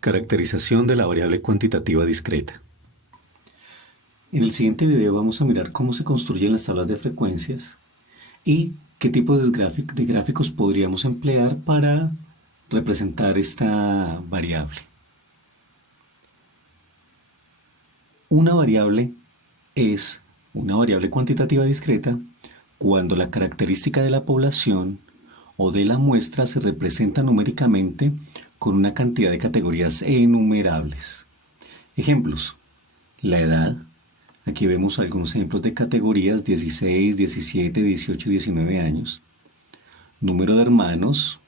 Caracterización de la variable cuantitativa discreta. En el siguiente video vamos a mirar cómo se construyen las tablas de frecuencias y qué tipo de gráficos podríamos emplear para representar esta variable. Una variable es una variable cuantitativa discreta cuando la característica de la población o de la muestra se representa numéricamente con una cantidad de categorías enumerables. Ejemplos: la edad. Aquí vemos algunos ejemplos de categorías: 16, 17, 18 y 19 años. Número de hermanos: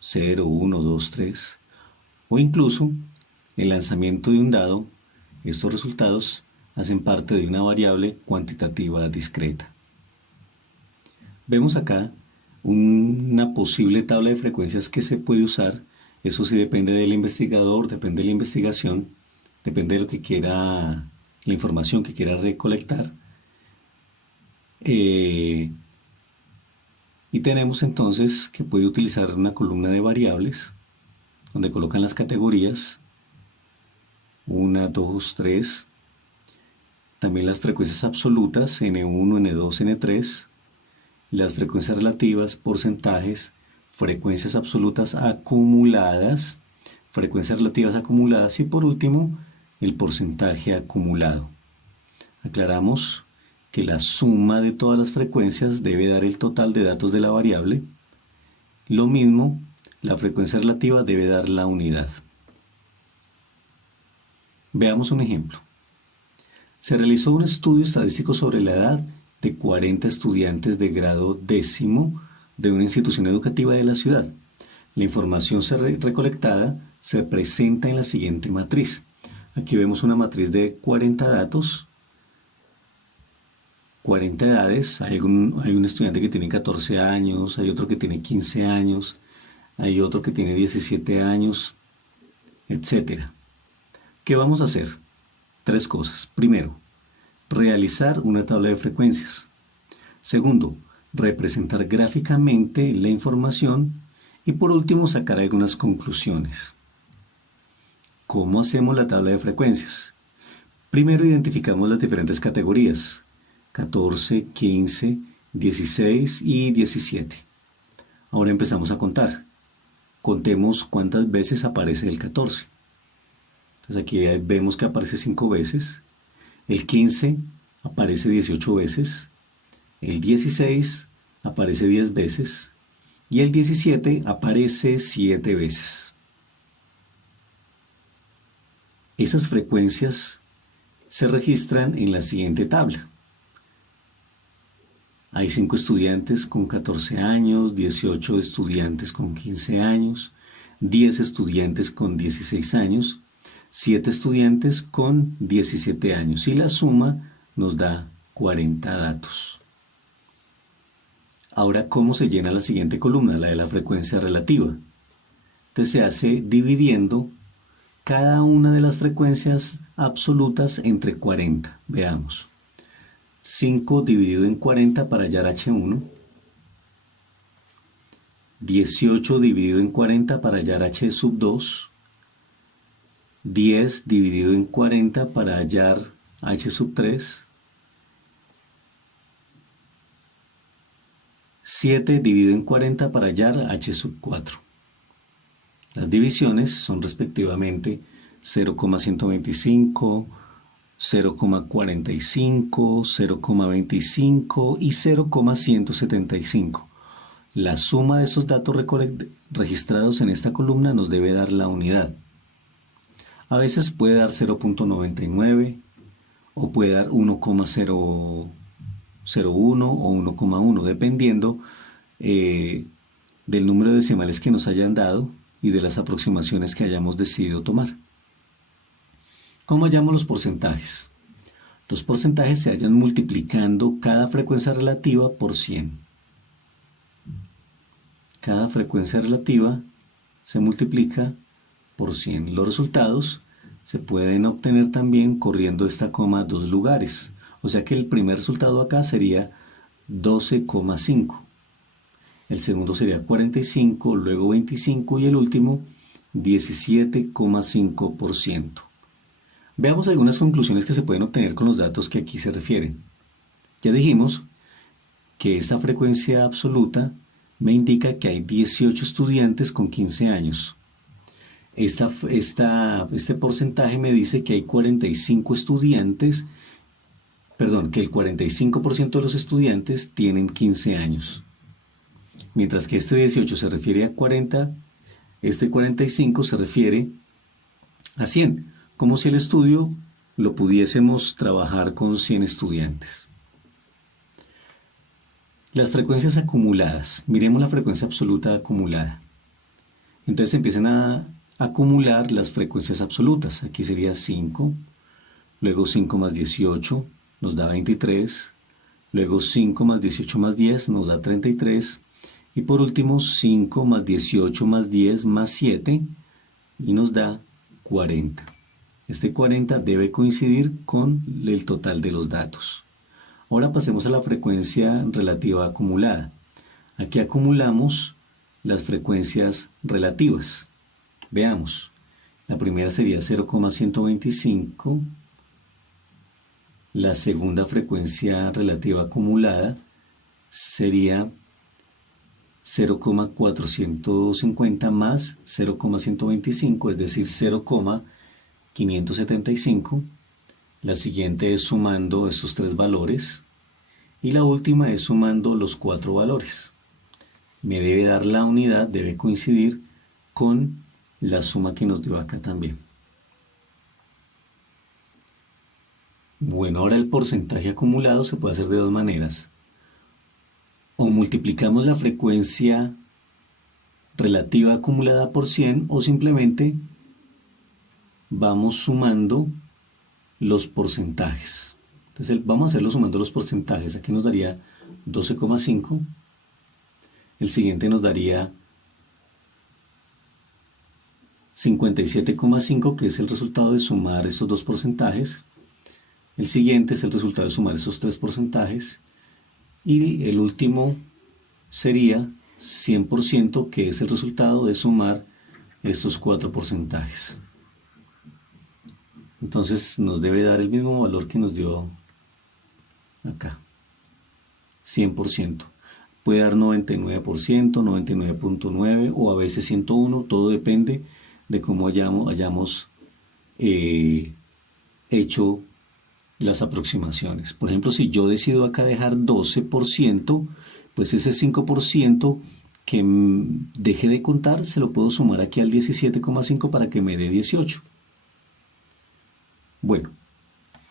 0, 1, 2, 3. O incluso el lanzamiento de un dado. Estos resultados hacen parte de una variable cuantitativa discreta. Vemos acá una posible tabla de frecuencias que se puede usar. Eso sí depende del investigador, depende de la investigación, depende de lo que quiera, la información que quiera recolectar. Y tenemos entonces que puede utilizar una columna de variables donde colocan las categorías 1, 2, 3. También las frecuencias absolutas N1, N2, N3. Las frecuencias relativas, porcentajes, frecuencias absolutas acumuladas, frecuencias relativas acumuladas y por último el porcentaje acumulado. Aclaramos que la suma de todas las frecuencias debe dar el total de datos de la variable. Lo mismo, la frecuencia relativa debe dar la unidad. Veamos un ejemplo. Se realizó un estudio estadístico sobre la edad de 40 estudiantes de grado décimo de una institución educativa de la ciudad. La información recolectada se presenta en la siguiente matriz. Aquí vemos una matriz de 40 datos, 40 edades. Hay un estudiante que tiene 14 años, hay otro que tiene 15 años, hay otro que tiene 17 años, etc. ¿Qué vamos a hacer? 3 cosas. Primero, realizar una tabla de frecuencias. Segundo, representar gráficamente la información. Y por último, sacar algunas conclusiones. ¿Cómo hacemos la tabla de frecuencias? Primero identificamos las diferentes categorías: 14, 15, 16 y 17. Ahora empezamos a contar. Contemos cuántas veces aparece el 14. Entonces aquí vemos que aparece 5 veces. El 15 aparece 18 veces. El 16 aparece 10 veces. Y el 17 aparece 7 veces. Esas frecuencias se registran en la siguiente tabla. Hay 5 estudiantes con 14 años, 18 estudiantes con 15 años, 10 estudiantes con 16 años, 7 estudiantes con 17 años y la suma nos da 40 datos. Ahora, ¿cómo se llena la siguiente columna, la de la frecuencia relativa? Entonces se hace dividiendo cada una de las frecuencias absolutas entre 40. Veamos. 5 dividido en 40 para hallar H1. 18 dividido en 40 para hallar H sub 2. 10 dividido en 40 para hallar H sub 3. 7 dividido en 40 para hallar H sub 4. Las divisiones son respectivamente 0,125, 0,45, 0,25 y 0,175. La suma de esos datos registrados en esta columna nos debe dar la unidad. A veces puede dar 0,99 o puede dar 1,001 o 1,1, dependiendo del número de decimales que nos hayan dado y de las aproximaciones que hayamos decidido tomar. ¿Cómo hallamos los porcentajes? Los porcentajes se hallan multiplicando cada frecuencia relativa por 100. Cada frecuencia relativa se multiplica por 100. Los resultados se pueden obtener también corriendo esta coma a 2 lugares. O sea que el primer resultado acá sería 12,5. El segundo sería 45, luego 25 y el último 17,5%. Veamos algunas conclusiones que se pueden obtener con los datos que aquí se refieren. Ya dijimos que esta frecuencia absoluta me indica que hay 18 estudiantes con 15 años. Este porcentaje me dice que hay 45 estudiantes, perdón, que el 45% de los estudiantes tienen 15 años. Mientras que este 18 se refiere a 40, este 45 se refiere a 100, como si el estudio lo pudiésemos trabajar con 100 estudiantes. Las frecuencias acumuladas. Miremos la frecuencia absoluta acumulada. Entonces empiezan a acumular las frecuencias absolutas. Aquí sería 5, luego 5 más 18 nos da 23, luego 5 más 18 más 10 nos da 33, y por último 5 más 18 más 10 más 7 y nos da 40. Este 40 debe coincidir con el total de los datos. Ahora pasemos a la frecuencia relativa acumulada. Aquí acumulamos las frecuencias relativas. Veamos. La primera sería 0,125. La segunda frecuencia relativa acumulada sería 0,450 más 0,125, es decir, 0,575. La siguiente es sumando estos tres valores. Y la última es sumando los cuatro valores. Me debe dar la unidad, debe coincidir con la suma que nos dio acá también. Bueno, ahora el porcentaje acumulado se puede hacer de dos maneras. O multiplicamos la frecuencia relativa acumulada por 100 o simplemente vamos sumando los porcentajes. Entonces vamos a hacerlo sumando los porcentajes. Aquí nos daría 12,5. El siguiente nos daría 57,5, que es el resultado de sumar estos dos porcentajes. El siguiente es el resultado de sumar esos tres porcentajes. Y el último sería 100%, que es el resultado de sumar estos cuatro porcentajes. Entonces nos debe dar el mismo valor que nos dio acá, 100%. Puede dar 99%, 99.9 o a veces 101, todo depende de cómo hayamos hecho las aproximaciones. Por ejemplo, si yo decido acá dejar 12%, pues ese 5% que deje de contar se lo puedo sumar aquí al 17,5 para que me dé 18. Bueno,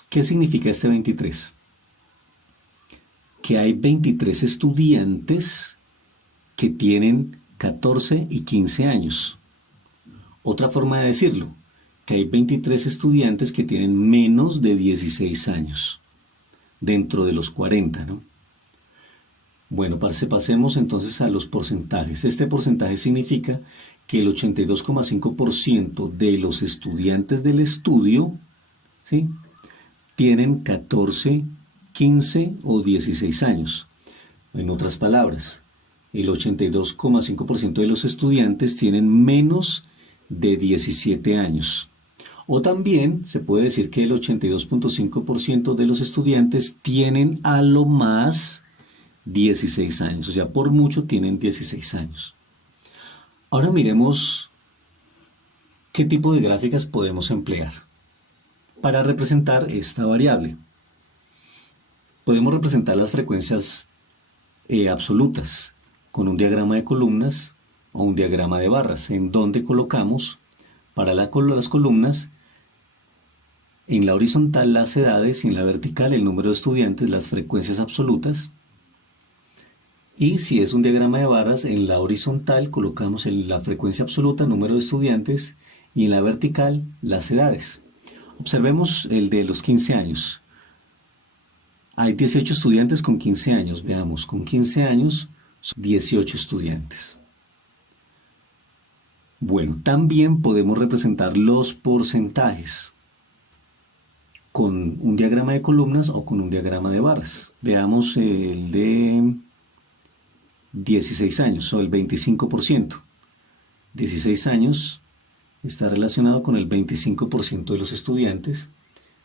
¿qué significa este 23? Que hay 23 estudiantes que tienen 14 y 15 años. Otra forma de decirlo, que hay 23 estudiantes que tienen menos de 16 años, dentro de los 40, ¿no? Bueno, pasemos entonces a los porcentajes. Este porcentaje significa que el 82,5% de los estudiantes del estudio, ¿sí?, tienen 14, 15 o 16 años. En otras palabras, el 82,5% de los estudiantes tienen menos de 17 años. O también se puede decir que el 82,5% de los estudiantes tienen a lo más 16 años. O sea, por mucho tienen 16 años. Ahora miremos qué tipo de gráficas podemos emplear para representar esta variable. Podemos representar las frecuencias absolutas con un diagrama de columnas o un diagrama de barras, en donde colocamos para las columnas en la horizontal las edades y en la vertical el número de estudiantes, las frecuencias absolutas. Y si es un diagrama de barras, en la horizontal colocamos la frecuencia absoluta, número de estudiantes, y en la vertical las edades. Observemos el de los 15 años. Hay 18 estudiantes con 15 años. Veamos, con 15 años son 18 estudiantes. Bueno, también podemos representar los porcentajes con un diagrama de columnas o con un diagrama de barras. Veamos el de 16 años o el 25%. 16 años está relacionado con el 25% de los estudiantes.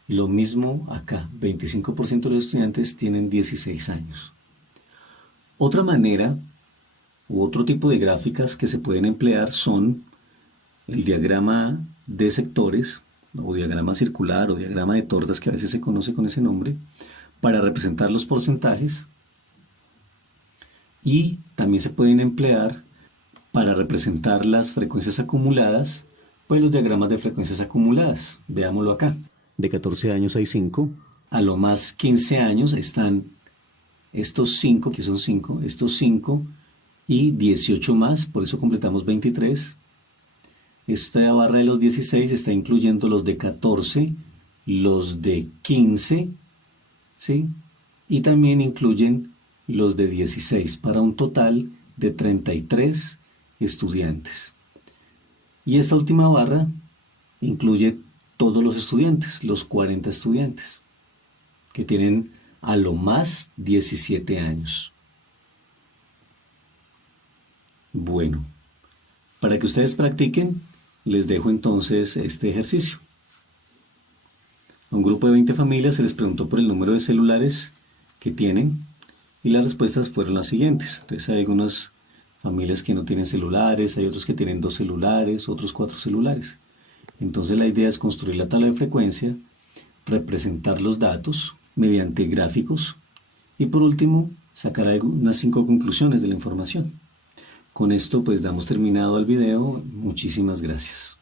Lo mismo acá, 25% de los estudiantes tienen 16 años. Otra manera u otro tipo de gráficas que se pueden emplear son el diagrama de sectores, o diagrama circular o diagrama de tortas, que a veces se conoce con ese nombre, para representar los porcentajes, y también se pueden emplear para representar las frecuencias acumuladas, pues los diagramas de frecuencias acumuladas. Veámoslo acá. De 14 años hay 5. A lo más 15 años están estos 5, que son 5, estos 5 y 18 más, por eso completamos 23. Esta barra de los 16 está incluyendo los de 14, los de 15, ¿sí? Y también incluyen los de 16, para un total de 33 estudiantes. Y esta última barra incluye todos los estudiantes, los 40 estudiantes, que tienen a lo más 17 años. Bueno, para que ustedes practiquen, les dejo entonces este ejercicio. A un grupo de 20 familias se les preguntó por el número de celulares que tienen y las respuestas fueron las siguientes. Entonces hay algunas familias que no tienen celulares, hay otros que tienen 2 celulares, otros 4 celulares. Entonces la idea es construir la tabla de frecuencia, representar los datos mediante gráficos y por último sacar unas 5 conclusiones de la información. Con esto pues damos terminado el video. Muchísimas gracias.